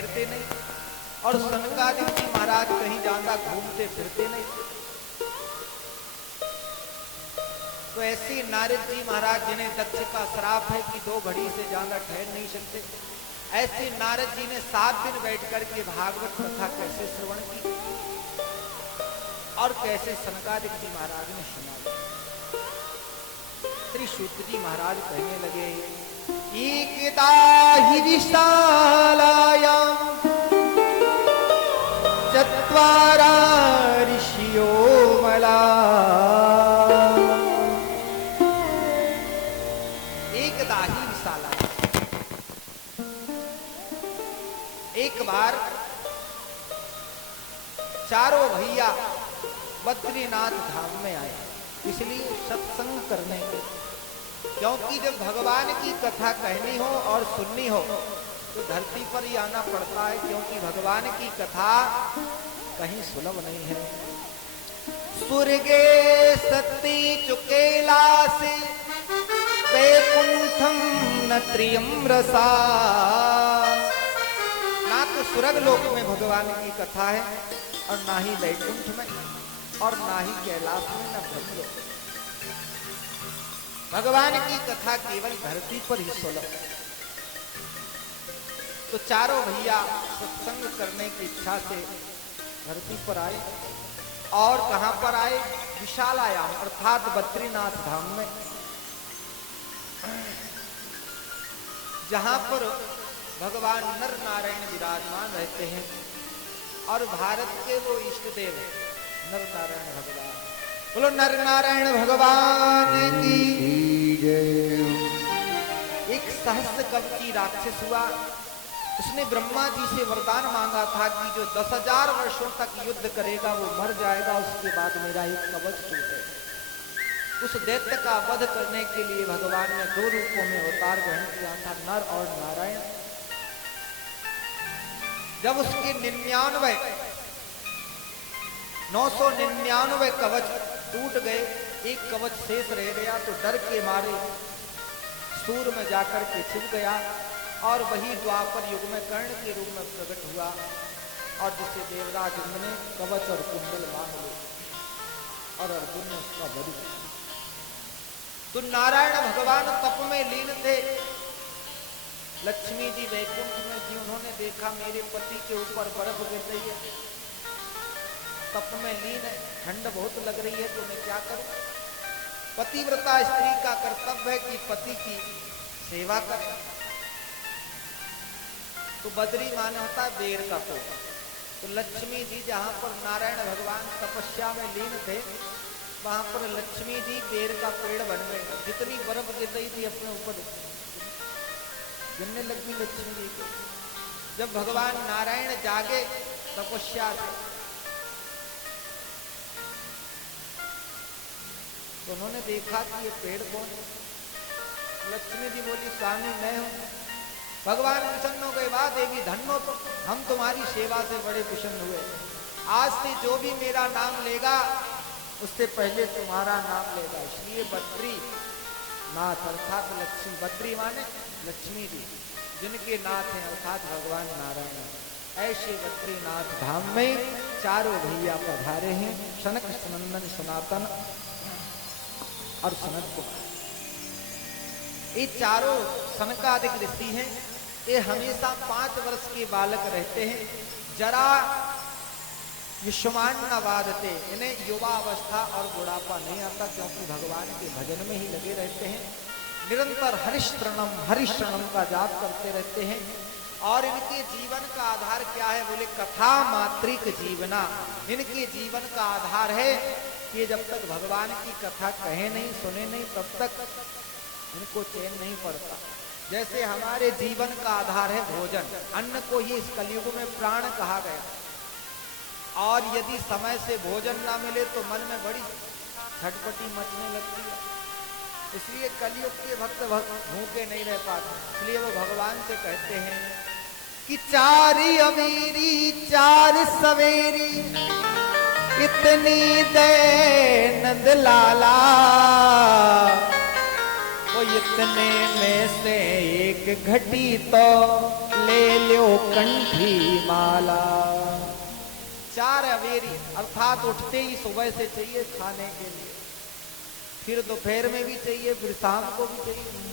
ठहरते नहीं, और सनकादिक जी महाराज कहीं ज्यादा घूमते फिरते नहीं। तो ऐसे नारद जी महाराज जिन्हें दक्ष का श्राप है कि 2 घड़ी से ज्यादा ठहर नहीं सकते, ऐसे नारद जी ने 7 दिन बैठ करके भागवत कथा कैसे श्रवण की और कैसे सनकादिक जी महाराज ने सुना। श्री सूत जी महाराज कहने लगे, एकदा हि विशालायां चत्वारा ऋषियो मला। एकदा ही विशाला, एक बार चारों भैया बद्रीनाथ धाम में आए, इसलिए सत्संग करने के। क्योंकि जब भगवान की कथा कहनी हो और सुननी हो तो धरती पर ही आना पड़ता है, क्योंकि भगवान की कथा कहीं सुलभ नहीं है। स्वर्गे सत्ती चुकेला से वैकुंठम न त्रियम्रसा। ना तो स्वर्ग लोक में भगवान की कथा है और ना ही वैकुंठ में और ना ही कैलाश में, न ब्रह्मलोक। भगवान की कथा केवल धरती पर ही सुलभ। तो चारों भैया सत्संग करने की इच्छा से धरती पर आए, और कहां पर आए? विशालायाम अर्थात बद्रीनाथ धाम में, जहां पर भगवान नर नारायण विराजमान रहते हैं और भारत के वो इष्ट देव हैं नर नारायण भगवान। बोलो नर नारायण भगवान की जय। एक सहस्त्र कवची राक्षस हुआ, उसने ब्रह्मा जी से वरदान मांगा था कि जो 10,000 वर्षों तक युद्ध करेगा वो मर जाएगा, उसके बाद मेरा एक कवच टूटेगा। उस दैत्य का वध करने के लिए भगवान ने 2 रूपों में अवतार ग्रहण किया था, नर और नारायण। जब उसके 999 कवच टूट गए, एक कवच शेष रह गया, तो डर के मारे सूर में जाकर के छिप गया और वही द्वापर युग में कर्ण के रूप में प्रकट हुआ, और जिसे देवराज इंद्र ने कवच और कुंडल मांग लिए और अर्जुन ने उसका वध किया। तो नारायण भगवान तप में लीन थे। लक्ष्मी जी वैकुंठ में थी, उन्होंने देखा मेरे पति के ऊपर बर्फ गिर रही है, तप में लीन है, ठंड बहुत लग रही है, तो मैं क्या करूं? पतिव्रता स्त्री का कर्तव्य है कि पति की सेवा कर। तो बद्री माने होता है बेर का पौधा। तो लक्ष्मी जी जहां पर नारायण भगवान तपस्या में लीन थे, वहां पर लक्ष्मी जी बेर का पेड़ बन गए। जितनी बर्फ गिर रही थी अपने ऊपर गिरने लगी लक्ष्मी जी को। जब भगवान नारायण जागे तपस्या से, तो उन्होंने देखा कि ये पेड़ कौन है? लक्ष्मी जी बोली स्वामी मैं हूं। भगवान प्रसन्न हो गए, वाह देवी धन्य तो हम तुम्हारी सेवा से बड़े प्रसन्न हुए। आज से जो भी मेरा नाम लेगा उससे पहले तुम्हारा नाम लेगा। इसलिए बद्री नाथ अर्थात लक्ष्मी, बद्री माने लक्ष्मी जी जिनके नाथ हैं अर्थात भगवान नारायण। ऐसे बद्रीनाथ धाम में चारों भैया पधारे हैं, सनक सनंदन सनातन और सनत कुमार। ये चारों सनकादिक ऋषि हैं। ये हमेशा 5 वर्ष के बालक रहते हैं। जरा युष्मान न बाधते, इन्हें युवा अवस्था और बुढ़ापा नहीं आता, क्योंकि भगवान के भजन में ही लगे रहते हैं। निरंतर हरिशरणम का जाप करते रहते हैं। और इनके जीवन का आधार क्या है? बोले कथा मात्रिक जीवना। इनके जीवन का आधार है कि जब तक भगवान की कथा कहे नहीं, सुने नहीं, तब तक इनको चैन नहीं पड़ता। जैसे हमारे जीवन का आधार है भोजन, अन्न को ही इस कलयुग में प्राण कहा गया। और यदि समय से भोजन ना मिले तो मन में बड़ी छटपटी मचने लगती है। इसलिए कलयुग के भक्त भूखे नहीं रह पाते। इसलिए वो भगवान से कहते हैं कि 4 अमीरी 4 सवेरी इतनी दे नंद लाला, वो इतने में से एक घटी तो ले लो कंठी माला। 4 अवेरी अर्थात उठते ही सुबह से चाहिए खाने के लिए, फिर दोपहर में भी चाहिए, फिर शाम को भी चाहिए।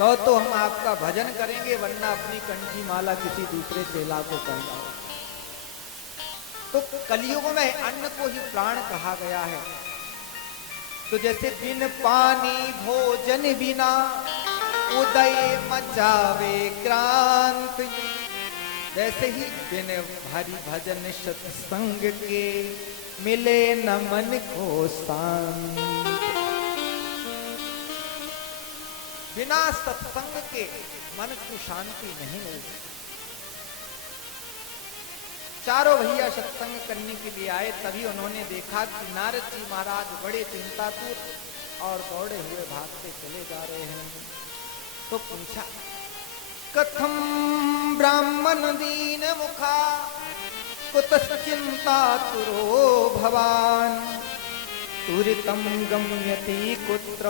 तो हम आपका भजन करेंगे, वरना अपनी कंठी माला किसी दूसरे चेला को पहनाओ। तो कलयुग में अन्न को ही प्राण कहा गया है। तो जैसे बिन पानी भोजन बिना उदय मचावे क्रांति, वैसे ही बिन हरि भजन सत्संग के मिले न मन को शांति। बिना सत्संग के मन को शांति नहीं मिलती। चारों भैया सत्संग करने के लिए आए, तभी उन्होंने देखा कि नारद जी महाराज बड़े चिंतातुर और दौड़े हुए भागते चले जा रहे हैं। तो पूछा, कथम ब्राह्मण दीन मुखा कुतश्चिंतातुरो भवान, तुरितं गम्यति कुत्र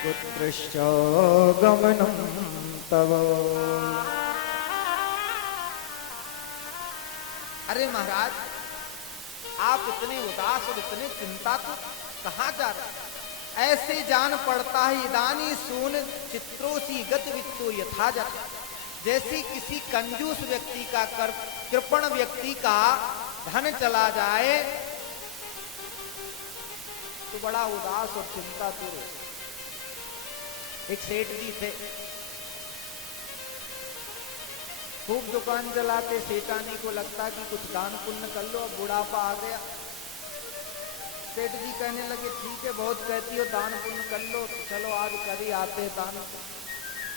कुत्रश्च गमनं तव। अरे महाराज, आप इतने उदास और इतने चिंतातुर कहाँ जा रहे हैं? ऐसे जान पड़ता है इदानी सून चित्रोसी गत वित्तो यथा जाता, जैसे किसी कंजूस व्यक्ति का कृपण व्यक्ति का धन चला जाए तो बड़ा उदास और चिंतातुर। एक सेठ जी थे, खूब दुकान चलाते, सेठानी को लगता कि कुछ दान पुण्य कर लो। अब बुढ़ापा आ गया, सेठ जी कहने लगे, ठीक है बहुत कहती हो दान पुण्य कर लो, चलो आज कर ही आते दान।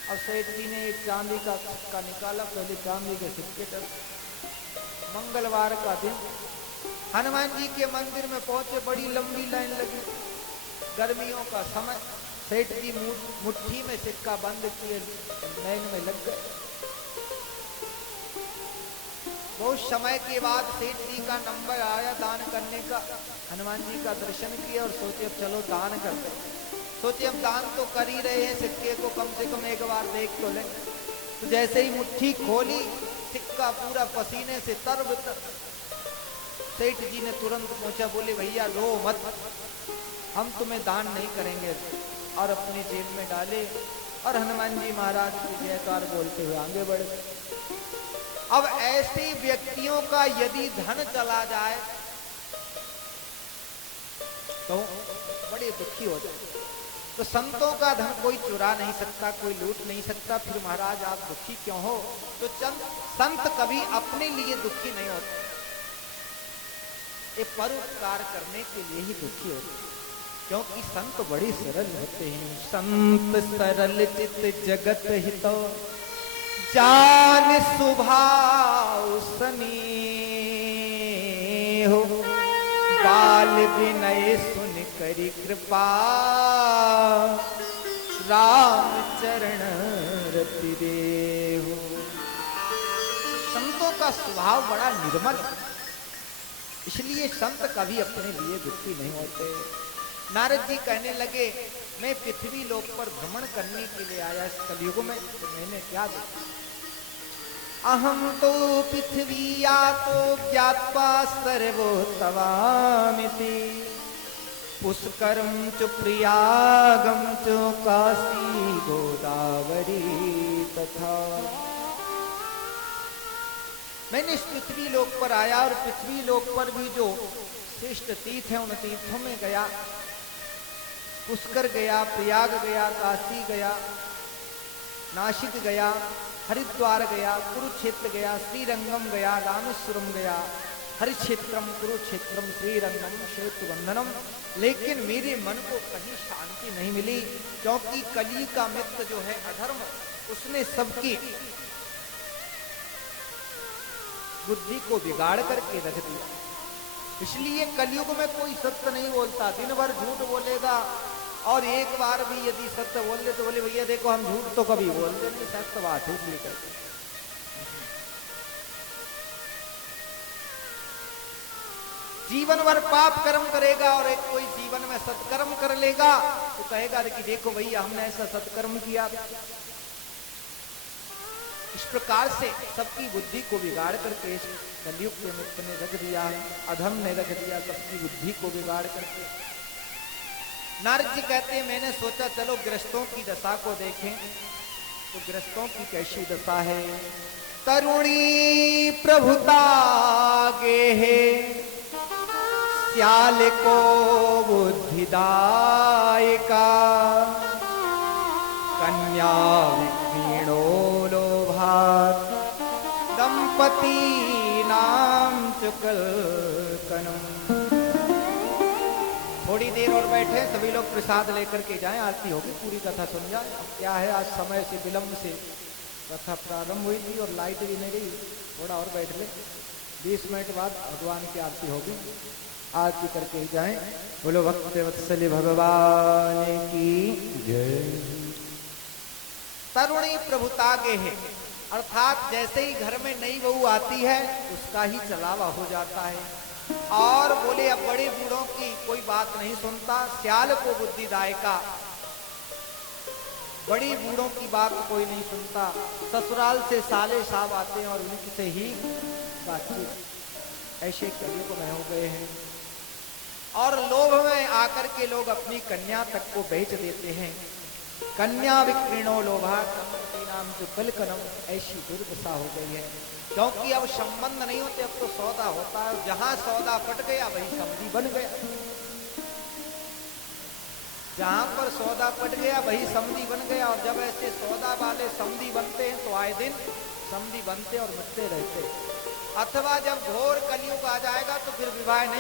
अब सेठ जी ने एक चांदी का सिक्का निकाला, पहले चांदी के सिक्के चल। मंगलवार का दिन हनुमान जी के मंदिर में पहुंचे, बड़ी लंबी लाइन लगी, गर्मियों का समय। सेठ जी मुट्ठी में सिक्का बंद किए, लाइन में लग गए। बहुत समय के बाद सेठ जी का नंबर आया दान करने का। हनुमान जी का दर्शन किया और सोचे अब चलो दान करते। सोचे अब दान तो कर ही रहे हैं, सिक्के को कम से कम एक बार देख तो ले। तो जैसे ही मुट्ठी खोली, सिक्का पूरा पसीने से तर-बतर। सेठ जी ने तुरंत पूछा, बोले भैया रो मत, हम तुम्हें दान नहीं करेंगे, और अपनी जेब में डाले और हनुमान जी महाराज की जयकार बोलते हुए आगे बढ़े। अब ऐसे व्यक्तियों का यदि धन चला जाए तो बड़े दुखी हो जाए। तो संतों का धन कोई चुरा नहीं सकता, कोई लूट नहीं सकता, फिर महाराज आप दुखी क्यों हो? तो संत कभी अपने लिए दुखी नहीं होते, ये परोपकार करने के लिए ही दुखी होते, क्योंकि संत बड़े सरल होते हैं। संत सरल चित जगत हितो, जान सुभाव स्नेह हो, बाल विनय सुन करी कृपा, राम चरण रति देहु। संतों का स्वभाव बड़ा निर्मल है, इसलिए संत कभी अपने लिए दुखी नहीं होते। नारद जी कहने लगे, मैं पृथ्वी लोक पर भ्रमण करने के लिए आया इस कलयुग में, तो मैंने क्या देखा? अहम तो पृथ्वीया तो ज्ञात्वा सर्वोत्तवामिति, पुष्करम च प्रियागम च काशी गोदावरी तथा। मैंने इस पृथ्वी लोक पर आया और पृथ्वी लोक पर भी जो श्रेष्ठ तीर्थ हैं उन तीर्थों में गया। पुष्कर गया, प्रयाग गया, काशी गया, नासिक गया, हरिद्वार गया, कुरुक्षेत्र गया, श्रीरंगम गया, रामेश्वरम गया, हरिक्षेत्रम कुरुक्षेत्रम श्रीरंगम सेतुबंधनम। लेकिन मेरे मन को कहीं शांति नहीं मिली, क्योंकि कली का मित्र जो है अधर्म, उसने सबकी बुद्धि को बिगाड़ करके रख दिया। इसलिए कलयुग में कोई सत्य नहीं बोलता, दिन भर झूठ बोलेगा, और एक बार भी यदि सत्य बोल दे तो बोले भैया देखो हम झूठ तो कभी बोलते नहीं, सत्य बात है इसलिए करते। जीवन भर पाप कर्म करेगा और एक कोई जीवन में सत्कर्म कर लेगा तो कहेगा कि देखो भैया हमने ऐसा सत्कर्म किया। इस प्रकार से सबकी बुद्धि को बिगाड़ करके इस कलयुग के मित्र ने रख दिया है, अधम ने रख दिया सबकी बुद्धि को बिगाड़ करके। नारद जी कहते हैं मैंने सोचा चलो गृहस्थों की दशा को देखें, तो गृहस्थों की कैसी दशा है। तरुणी प्रभुता गे है श्याल को बुद्धिदायिका, कन्या विक्षीणो लोभात् दंपति नाम चुकल कनम। थोड़ी देर और बैठे, सभी लोग प्रसाद लेकर के जाएं, आरती होगी, पूरी कथा सुन जाए। अब क्या है आज समय से विलंब से कथा प्रारंभ हुई थी और लाइट भी नहीं गई, थोड़ा और बैठ ले, 20 मिनट बाद भगवान की आरती होगी, आरती करके ही जाएं। बोलो भक्त वत्सल भगवान की जय। तरुणी प्रभुता गे है, अर्थात जैसे ही घर में नई बहू आती है उसका ही चलावा हो जाता है। और बोले अब बड़े बूढ़ों की कोई बात नहीं सुनता, श्याल को बुद्धिदायिका, बड़ी बूढ़ों की बात कोई नहीं सुनता। ससुराल से साले साहब आते हैं और उनसे ही बातचीत, ऐसे कलयुग में हो गए हैं। और लोभ में आकर के लोग अपनी कन्या तक को बेच देते हैं। कन्या विक्रीणो लोभा नाम जो कलकनम, ऐसी दुर्दशा हो गई है। क्योंकि अब संबंध नहीं होते, अब तो सौदा होता है, जहां सौदा पट गया वही समधी बन गया। जहां पर सौदा पट गया वही समधी बन गया। और जब ऐसे सौदा वाले समधी बनते हैं तो आए दिन समधी बनते और मिटते रहते। अथवा जब घोर कलयुग आ जाएगा तो फिर विवाह नहीं